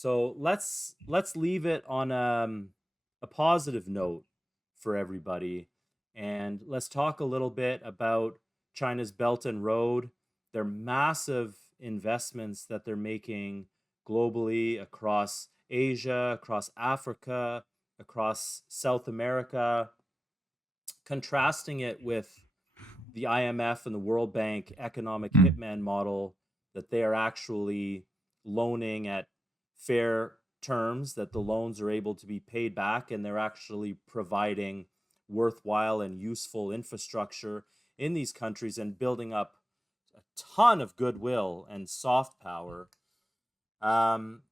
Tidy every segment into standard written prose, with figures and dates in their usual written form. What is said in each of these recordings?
So let's leave it on a positive note for everybody, and let's talk a little bit about China's Belt and Road, their massive investments that they're making globally across Asia, across Africa, across South America, contrasting it with the IMF and the World Bank economic Mm. hitman model that they are actually loaning at fair terms, that the loans are able to be paid back, and they're actually providing worthwhile and useful infrastructure in these countries and building up a ton of goodwill and soft power. Um,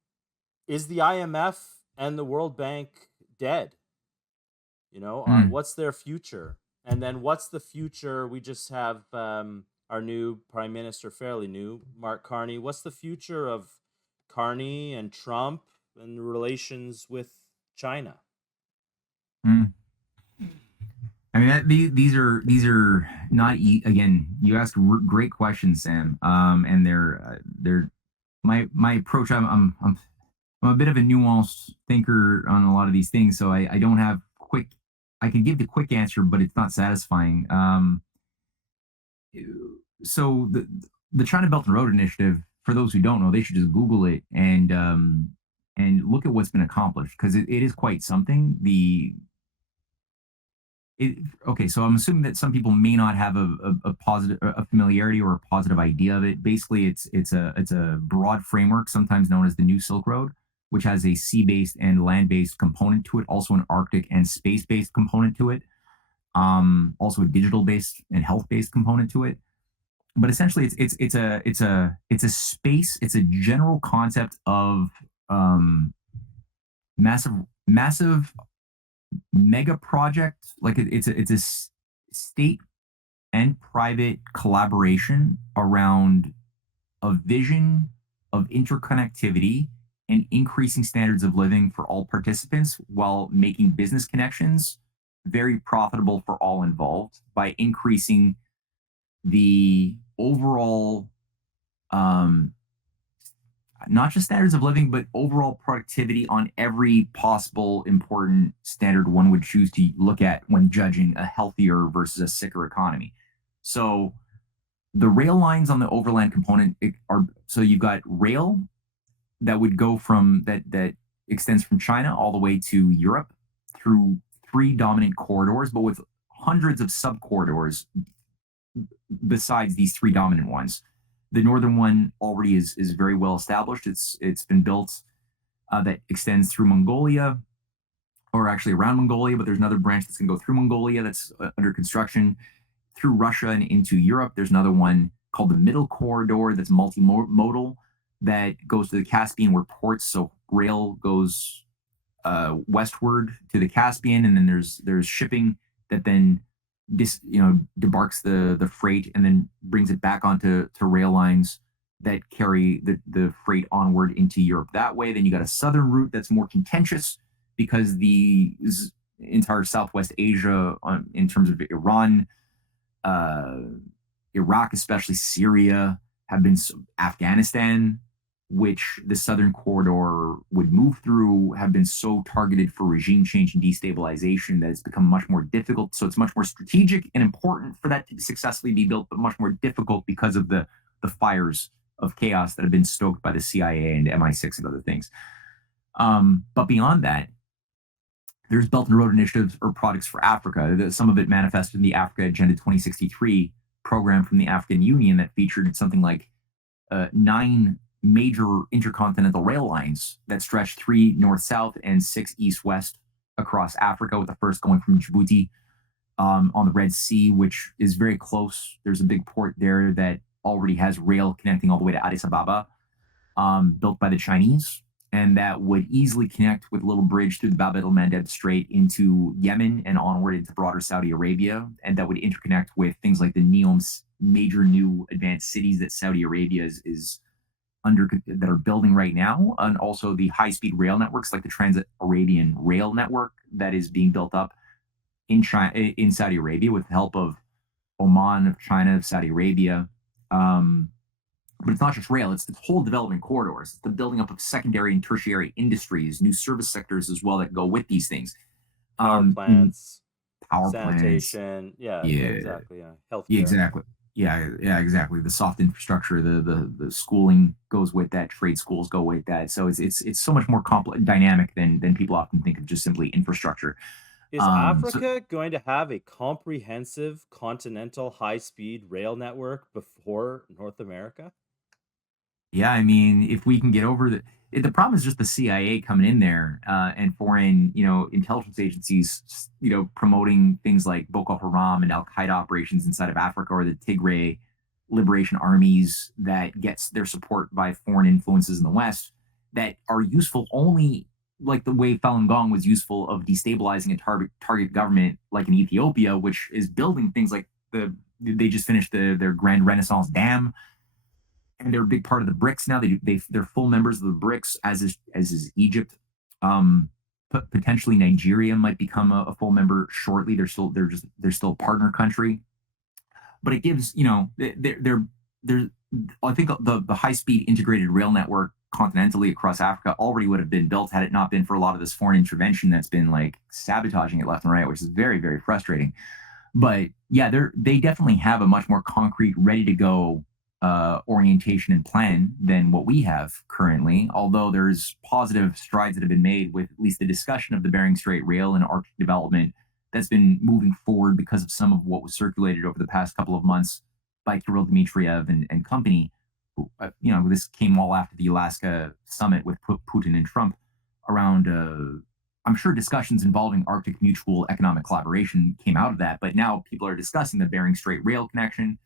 is the IMF and the World Bank dead? Mm. What's their future? And then what's the future? We just have our new prime minister, fairly new, Mark Carney. What's the future of Carney and Trump and relations with China? Mm. I mean, these are not again. You asked great questions, Sam. And they're my approach. I'm a bit of a nuanced thinker on a lot of these things, so I don't have quick. I can give the quick answer, but it's not satisfying. So the China Belt and Road Initiative, for those who don't know, they should just Google it and look at what's been accomplished because it is quite something. Okay, so I'm assuming that some people may not have a positive a familiarity or a positive idea of it. Basically, it's a broad framework, sometimes known as the New Silk Road, which has a sea-based and land-based component to it, also an Arctic and space-based component to it, also a digital-based and health-based component to it. But essentially, it's a space. It's a general concept of um, massive massive mega project. Like it's a state and private collaboration around a vision of interconnectivity and increasing standards of living for all participants while making business connections very profitable for all involved by increasing the overall um, not just standards of living, but overall productivity on every possible important standard one would choose to look at when judging a healthier versus a sicker economy. So the rail lines on the overland component are so you've got rail that would go from that extends from China all the way to Europe through three dominant corridors, but with hundreds of sub corridors besides these three dominant ones. The northern one already is very well established. It's been built that extends through Mongolia, or actually around Mongolia, but there's another branch that's going to go through Mongolia that's under construction through Russia and into Europe. There's another one called the Middle Corridor that's multimodal that goes to the Caspian where ports, so rail goes westward to the Caspian, and then there's shipping that then debarks the freight and then brings it back onto rail lines that carry the freight onward into Europe that way. Then you got a southern route that's more contentious because the entire Southwest Asia, in terms of Iran, uh, Iraq, especially Syria, have been Afghanistan, which the southern corridor would move through, have been so targeted for regime change and destabilization that it's become much more difficult. So it's much more strategic and important for that to successfully be built, but much more difficult because of the fires of chaos that have been stoked by the CIA and MI6 and other things. But beyond that, there's Belt and Road initiatives or products for Africa. Some of it manifested in the Africa Agenda 2063 program from the African Union that featured something like 9 major intercontinental rail lines that stretch 3 north-south and 6 east-west across Africa, with the first going from Djibouti on the Red Sea, which is very close. There's a big port there that already has rail connecting all the way to Addis Ababa, built by the Chinese, and that would easily connect with a little bridge through the Bab el-Mandeb Strait into Yemen and onward into broader Saudi Arabia, and that would interconnect with things like the NEOM's major new advanced cities that Saudi Arabia is under that are building right now, and also the high-speed rail networks like the Trans-Arabian Rail Network that is being built up in China, in Saudi Arabia, with the help of Oman, of China, of Saudi Arabia. Um, But it's not just rail, it's whole development corridors. It's the building up of secondary and tertiary industries, new service sectors as well that go with these things. Power In plants, power plants, sanitation. Yeah, yeah, yeah, exactly. Yeah, yeah, healthcare. exactly. Yeah, exactly. The soft infrastructure, the schooling goes with that. Trade schools go with that. So it's so much more complex, dynamic than people often think of just simply infrastructure. Is So Africa going to have a comprehensive continental high-speed rail network before North America? yeah, I mean, if we can get over the problem is just the CIA coming in there and foreign, intelligence agencies, promoting things like Boko Haram and Al Qaeda operations inside of Africa, or the Tigray liberation armies that gets their support by foreign influences in the West that are useful only like the way Falun Gong was useful of destabilizing a target government like in Ethiopia, which is building things like they just finished their Grand Renaissance Dam, and they're a big part of the BRICS now. They're full members of the BRICS, as is Egypt. Potentially Nigeria might become a full member shortly. They're still a partner country, but it gives they're I think the high speed integrated rail network continentally across Africa already would have been built had it not been for a lot of this foreign intervention that's been like sabotaging it left and right, which is very very frustrating. But yeah, they definitely have a much more concrete, ready to go orientation and plan than what we have currently. Although there's positive strides that have been made with at least the discussion of the Bering Strait Rail and Arctic development that's been moving forward because of some of what was circulated over the past couple of months by Kirill Dmitriev and company. This came all after the Alaska summit with Putin and Trump around I'm sure discussions involving Arctic mutual economic collaboration came out of that, but now people are discussing the Bering Strait rail connection,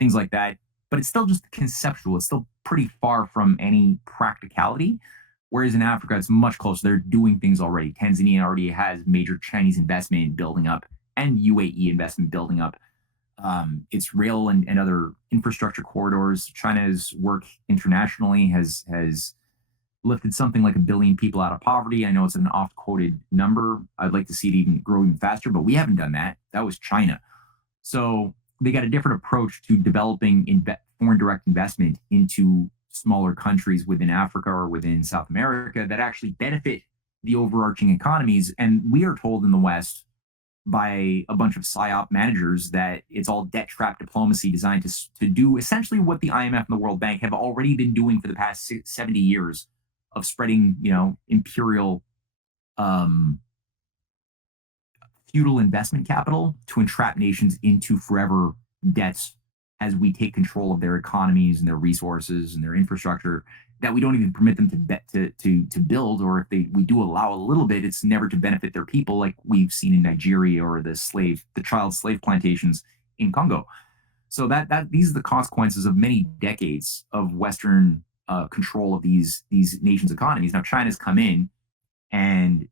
things like that. But it's still just conceptual. It's still pretty far from any practicality. Whereas in Africa, it's much closer. They're doing things already. Tanzania already has major Chinese investment building up and UAE investment building up. Its rail and other infrastructure corridors. China's work internationally has lifted something like 1 billion people out of poverty. I know it's an oft quoted number. I'd like to see it even grow even faster, but we haven't done that. That was China. So they got a different approach to developing foreign direct investment into smaller countries within Africa or within South America that actually benefit the overarching economies. And we are told in the West by a bunch of psyop managers that it's all debt trap diplomacy designed to do essentially what the IMF and the World Bank have already been doing for the past 70 years of spreading, imperial um, feudal investment capital to entrap nations into forever debts as we take control of their economies and their resources and their infrastructure that we don't even permit them to build, or if we do allow a little bit, it's never to benefit their people, like we've seen in Nigeria or the child slave plantations in Congo. So that these are the consequences of many decades of Western control of these nations' economies. Now China's come in, and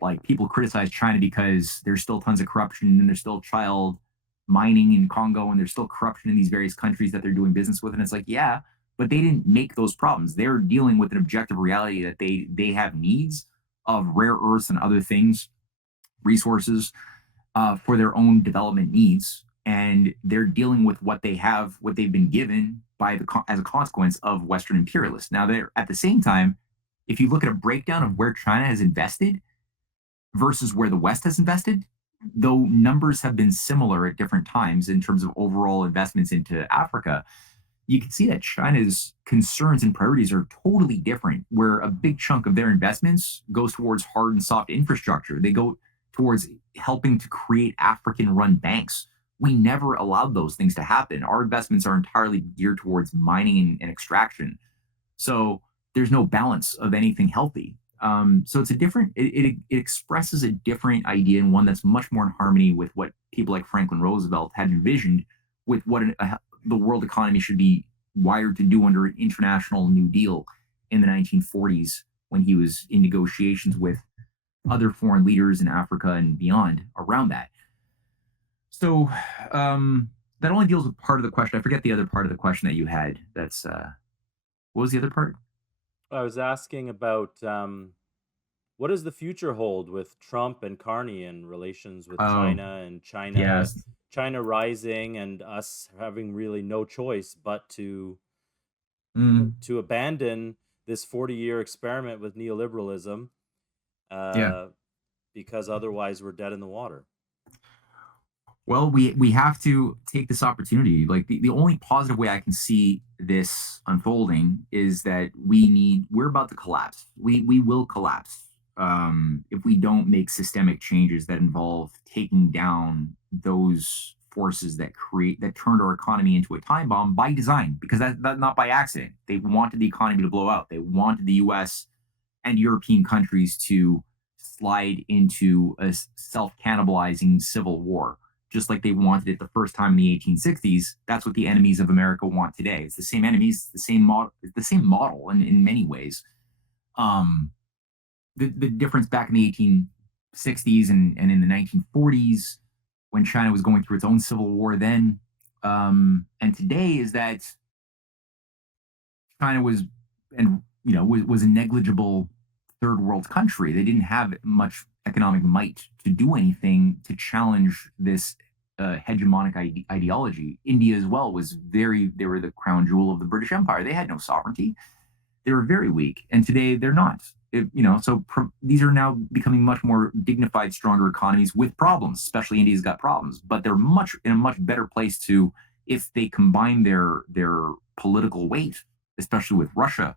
like people criticize China because there's still tons of corruption and there's still child mining in Congo and there's still corruption in these various countries that they're doing business with. And it's like, yeah, but they didn't make those problems. They're dealing with an objective reality that they have needs of rare earths and other things, resources for their own development needs. And they're dealing with what they have, what they've been given as a consequence of Western imperialists. Now, they're at the same time, if you look at a breakdown of where China has invested versus where the West has invested, though numbers have been similar at different times in terms of overall investments into Africa, you can see that China's concerns and priorities are totally different, where a big chunk of their investments goes towards hard and soft infrastructure. They go towards helping to create African run banks. We never allowed those things to happen. Our investments are entirely geared towards mining and extraction. So there's no balance of anything healthy. So it's a different, it expresses a different idea, and one that's much more in harmony with what people like Franklin Roosevelt had envisioned with what the world economy should be wired to do under an international New Deal in the 1940s when he was in negotiations with other foreign leaders in Africa and beyond around that. So that only deals with part of the question. I forget the other part of the question that you had. That's what was the other part? I was asking about what does the future hold with Trump and Carney in relations with Oh, China, and yes. China rising and us having really no choice but to Mm, to abandon this 40-year experiment with neoliberalism, yeah. uh, because otherwise we're dead in the water. Well, we have to take this opportunity. Like the only positive way I can see this unfolding is that we're about to collapse. We will collapse if we don't make systemic changes that involve taking down those forces that turned our economy into a time bomb by design, because that not by accident. They wanted the economy to blow out. They wanted the U.S. and European countries to slide into a self-cannibalizing civil war, just like they wanted it the first time in the 1860s. That's what the enemies of America want today. It's the same enemies, the same model in many ways. Um, the difference back in the 1860s and in the 1940s, when China was going through its own civil war then, and today, is that China was, and was a negligible third world country. They didn't have much economic might to do anything to challenge this hegemonic ideology. India as well they were the crown jewel of the British Empire. They had no sovereignty. They were very weak, and today they're not. These are now becoming much more dignified, stronger economies with problems. Especially India's got problems, but they're in a much better place to, if they combine their political weight, especially with Russia,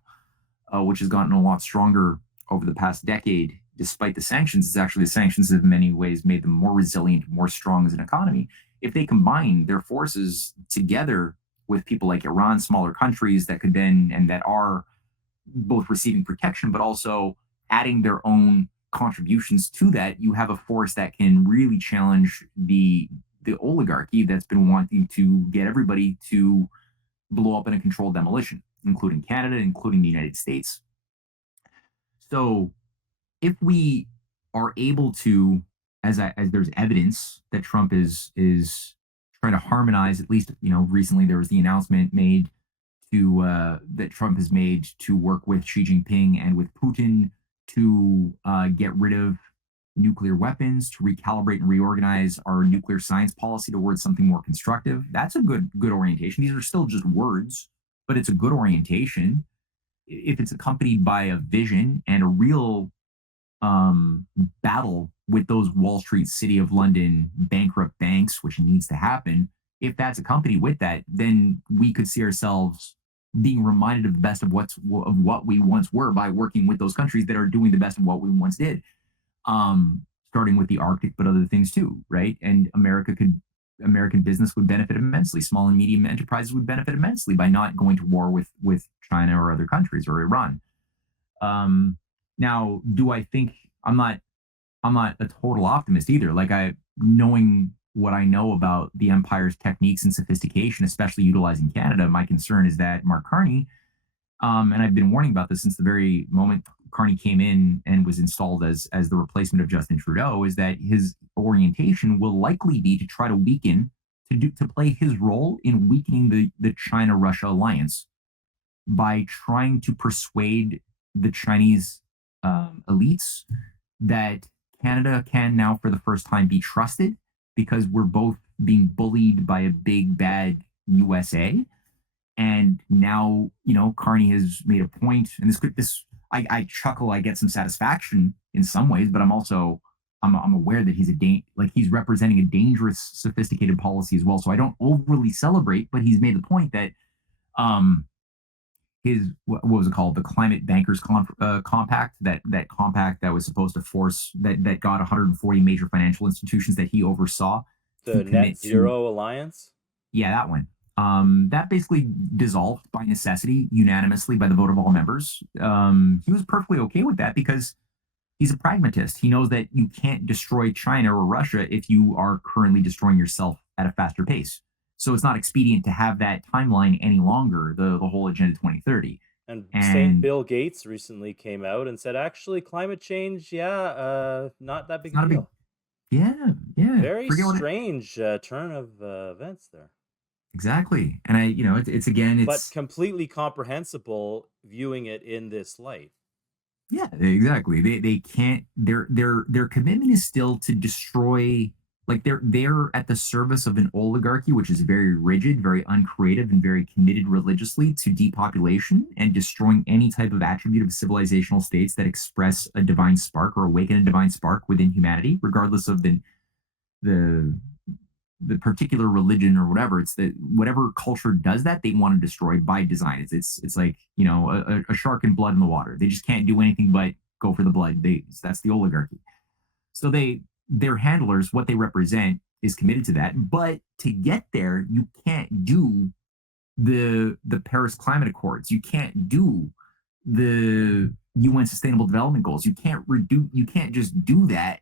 which has gotten a lot stronger over the past decade, despite the sanctions. It's actually the sanctions have in many ways made them more resilient, more strong as an economy. If they combine their forces together with people like Iran, smaller countries that could then, and that are both receiving protection, but also adding their own contributions to that, you have a force that can really challenge the oligarchy that's been wanting to get everybody to blow up in a controlled demolition, including Canada, including the United States. So if we are able to, as there's evidence that Trump is trying to harmonize, at least recently there was the announcement made to that Trump has made to work with Xi Jinping and with Putin to get rid of nuclear weapons, to recalibrate and reorganize our nuclear science policy towards something more constructive. That's a good orientation. These are still just words, but it's a good orientation if it's accompanied by a vision and a real um, battle with those Wall Street, City of London bankrupt banks, which needs to happen. If that's accompanied with that, then we could see ourselves being reminded of the best of what we once were by working with those countries that are doing the best of what we once did. Starting with the Arctic, but other things too, right? And American business would benefit immensely. Small and medium enterprises would benefit immensely by not going to war with China or other countries or Iran. Now, do I think I'm not a total optimist either. Like, knowing what I know about the empire's techniques and sophistication, especially utilizing Canada, my concern is that Mark Carney, and I've been warning about this since the very moment Carney came in and was installed as the replacement of Justin Trudeau, is that his orientation will likely be to try to to play his role in weakening the China-Russia alliance by trying to persuade the Chinese elites that Canada can now, for the first time, be trusted, because we're both being bullied by a big bad USA. And now, Carney has made a point, and I chuckle, I get some satisfaction in some ways, but I'm aware that he's representing a dangerous, sophisticated policy as well. So I don't overly celebrate, but he's made the point that um, what was it called, the climate bankers compact, that compact that was supposed to force that got 140 major financial institutions that he oversaw to The Net commit to. Zero Alliance. Yeah, that one. That basically dissolved by necessity unanimously by the vote of all members. He was perfectly okay with that because he's a pragmatist. He knows that you can't destroy China or Russia if you are currently destroying yourself at a faster pace. So it's not expedient to have that timeline any longer, the whole Agenda 2030. And same And Bill Gates recently came out and said, actually, climate change, not that it's big a not a big, deal. yeah, yeah. Very Forget what it, strange turn of events there, exactly. And it's again, but it's, completely comprehensible viewing it in this light. yeah, exactly. They can't, their commitment is still to destroy Like they're at the service of an oligarchy, which is very rigid, very uncreative, and very committed religiously to depopulation and destroying any type of attribute of civilizational states that express a divine spark or awaken a divine spark within humanity, regardless of the the particular religion or whatever. It's that whatever culture does that, they want to destroy by design. It's like, you know, a shark and blood in the water. They just can't do anything but go for the blood. That's the oligarchy. So their handlers, what they represent, is committed to that. But to get there, you can't do the Paris Climate Accords. You can't do the UN Sustainable Development Goals. You can't just do that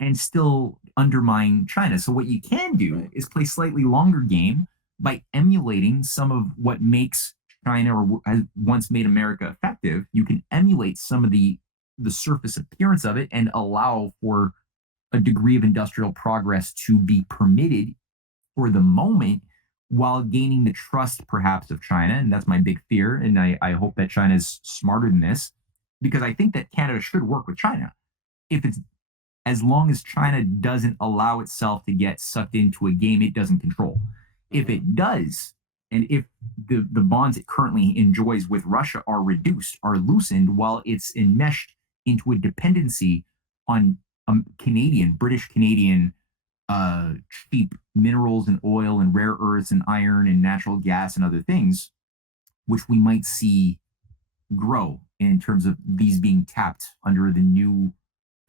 and still undermine China. So what you can do is play slightly longer game by emulating some of what makes China or has once made America effective. You can emulate some of the surface appearance of it and allow for a degree of industrial progress to be permitted for the moment while gaining the trust perhaps of China. And that's my big fear. And I hope that China is smarter than this, because I think that Canada should work with China. If it's as long as China doesn't allow itself to get sucked into a game it doesn't control. If it does, and if the bonds it currently enjoys with Russia are reduced, are loosened, while it's enmeshed into a dependency on British Canadian cheap minerals and oil and rare earths and iron and natural gas and other things, which we might see grow in terms of these being tapped under the new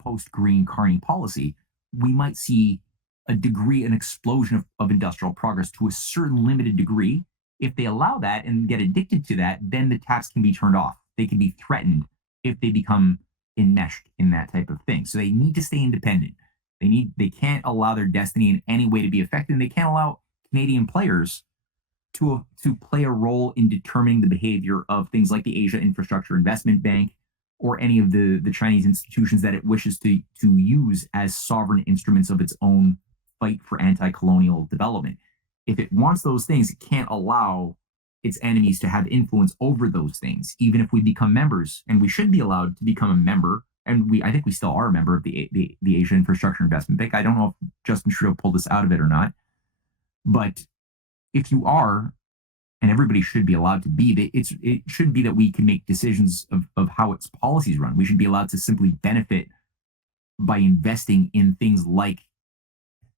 post-green Carney policy, we might see an explosion of industrial progress to a certain limited degree. If they allow that and get addicted to that, then the taps can be turned off. They can be threatened if they become enmeshed in that type of thing. So they need to stay independent. They can't allow their destiny in any way to be affected, and they can't allow Canadian players to play a role in determining the behavior of things like the Asia Infrastructure Investment Bank or any of the Chinese institutions that it wishes to use as sovereign instruments of its own fight for anti-colonial development. If it wants those things, it can't allow its enemies to have influence over those things, even if we become members. And we should be allowed to become a member. And I think we still are a member of the Asia Infrastructure Investment Bank. I don't know if Justin Trudeau pulled this out of it or not, but if you are, and everybody should be allowed to be, it should be that we can make decisions of how its policies run. We should be allowed to simply benefit by investing in things like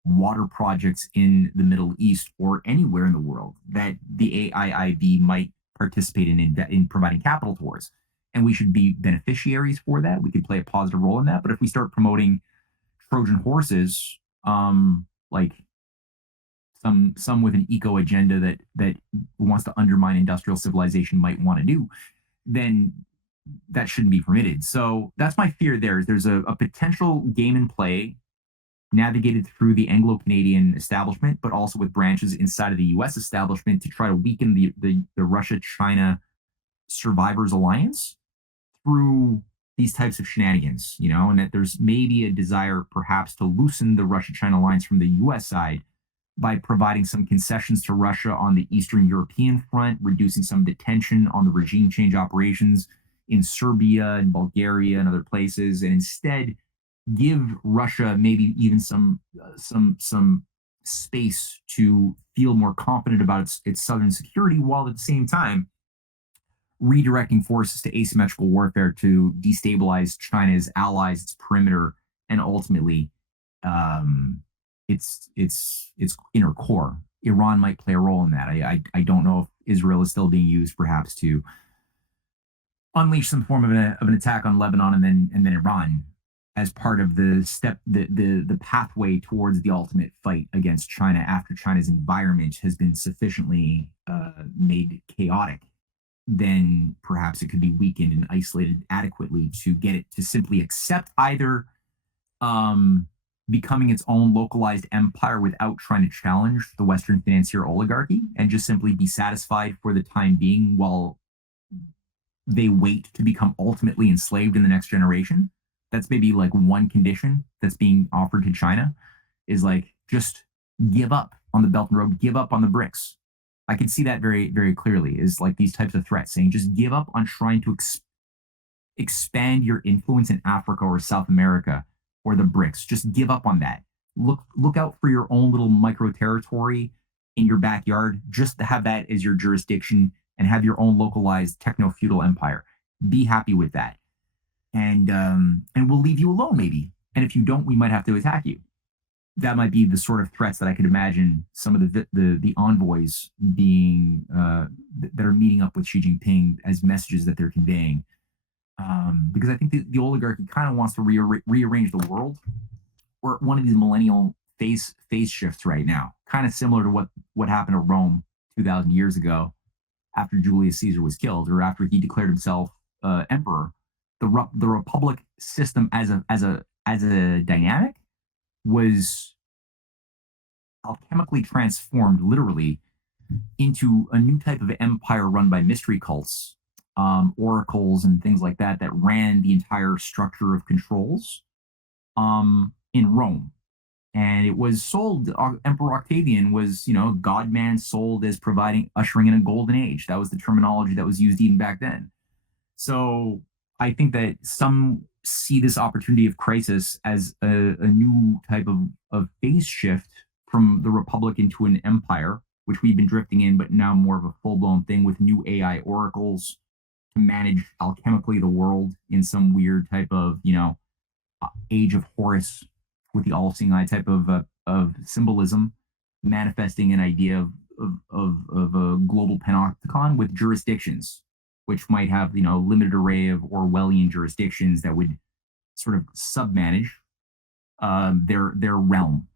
water projects in the Middle East or anywhere in the world that the AIIB might participate in providing capital towards. And we should be beneficiaries for that. We could play a positive role in that. But if we start promoting Trojan horses, like some with an eco agenda that wants to undermine industrial civilization might want to do, then that shouldn't be permitted. So that's my fear there. There's a potential game in play navigated through the Anglo-Canadian establishment, but also with branches inside of the U.S. establishment to try to weaken the Russia-China Survivors Alliance through these types of shenanigans, you know, and that there's maybe a desire perhaps to loosen the Russia-China alliance from the U.S. side by providing some concessions to Russia on the Eastern European front, reducing some of the tension on the regime change operations in Serbia and Bulgaria and other places, and instead give Russia maybe even some space to feel more confident about its southern security, while at the same time redirecting forces to asymmetrical warfare to destabilize China's allies, its perimeter, and ultimately its inner core. Iran might play a role in that. I don't know if Israel is still being used perhaps to unleash some form of an attack on Lebanon and then Iran as part of the pathway towards the ultimate fight against China after China's environment has been sufficiently made chaotic. Then perhaps it could be weakened and isolated adequately to get it to simply accept either becoming its own localized empire without trying to challenge the Western financier oligarchy and just simply be satisfied for the time being while they wait to become ultimately enslaved in the next generation. That's maybe like one condition that's being offered to China, is like, just give up on the Belt and Road, give up on the BRICS. I can see that very, very clearly, is like these types of threats saying, just give up on trying to expand your influence in Africa or South America or the BRICS. Just give up on that. look out for your own little micro territory in your backyard, just to have that as your jurisdiction and have your own localized techno feudal empire. Be happy with that, and we'll leave you alone maybe. And if you don't, we might have to attack you. That might be the sort of threats that I could imagine some of the envoys being that are meeting up with Xi Jinping as messages that they're conveying. Because I think the oligarchy kind of wants to rearrange the world. We're at one of these millennial phase shifts right now, kind of similar to what happened to Rome 2,000 years ago after Julius Caesar was killed, or after he declared himself emperor. The republic system as a dynamic was alchemically transformed, literally, into a new type of empire run by mystery cults, oracles, and things like that that ran the entire structure of controls in Rome. And it was sold. Emperor Octavian was, God man sold as ushering in a golden age. That was the terminology that was used even back then. So I think that some see this opportunity of crisis as a new type of phase shift from the republic into an empire, which we've been drifting in, but now more of a full blown thing with new AI oracles to manage alchemically the world in some weird type of, age of Horus with the all-seeing eye type of symbolism, manifesting an idea of a global panopticon with jurisdictions, which might have limited array of Orwellian jurisdictions that would sort of submanage their realm.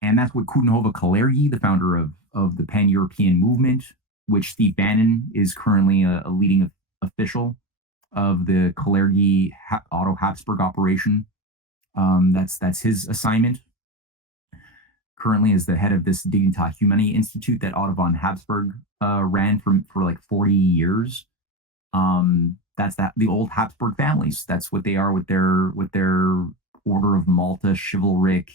And that's what Coudenhove Kalergi, the founder of the Pan-European movement, which Steve Bannon is currently a leading official of the Kalergi Otto Habsburg operation. That's his assignment. Currently, is the head of this Dignitas Humani Institute that Otto von Habsburg ran for like 40 years. That's the old Habsburg families. That's what they are with their Order of Malta chivalric,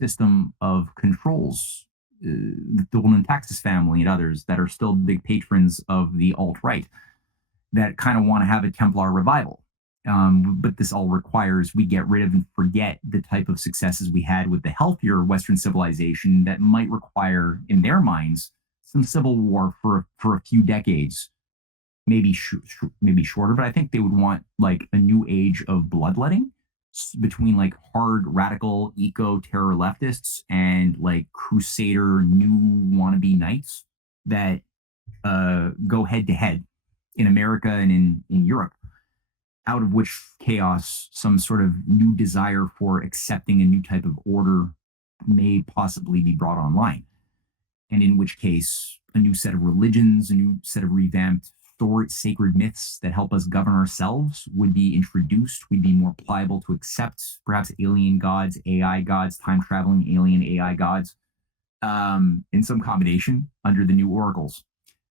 system of controls. The Goldman Taxis family and others that are still big patrons of the alt-right that kind of want to have a Templar revival. But this all requires we get rid of and forget the type of successes we had with the healthier Western civilization that might require, in their minds, some civil war for a few decades, maybe maybe shorter. But I think they would want like a new age of bloodletting between like hard radical eco terror leftists and like crusader new wannabe knights that go head to head in America and in Europe, out of which chaos some sort of new desire for accepting a new type of order may possibly be brought online. And in which case, a new set of religions, a new set of revamped sacred myths that help us govern ourselves would be introduced. We'd be more pliable to accept perhaps alien gods, AI gods, time traveling alien AI gods, in some combination under the new oracles.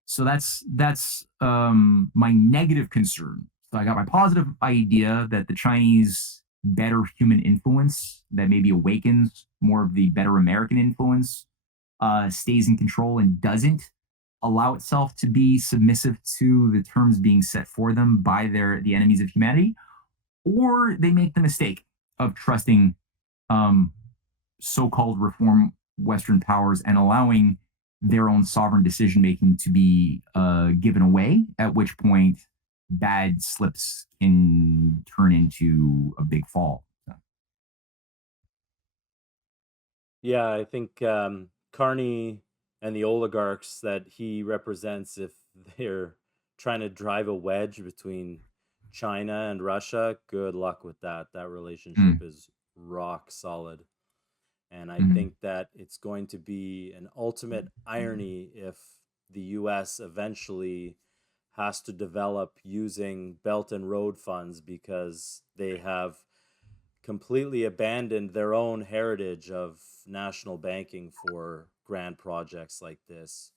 So that's my negative concern. So I got my positive idea that the Chinese better human influence that maybe awakens more of the better American influence stays in control and doesn't allow itself to be submissive to the terms being set for them by the enemies of humanity, or they make the mistake of trusting so-called reform Western powers and allowing their own sovereign decision making to be given away, at which point bad slips can turn into a big fall. So. Yeah, I think Carney and the oligarchs that he represents, if they're trying to drive a wedge between China and Russia, good luck with that. That relationship is rock solid. And I think that it's going to be an ultimate irony if the US eventually has to develop using Belt and Road funds because they have completely abandoned their own heritage of national banking for grand projects like this.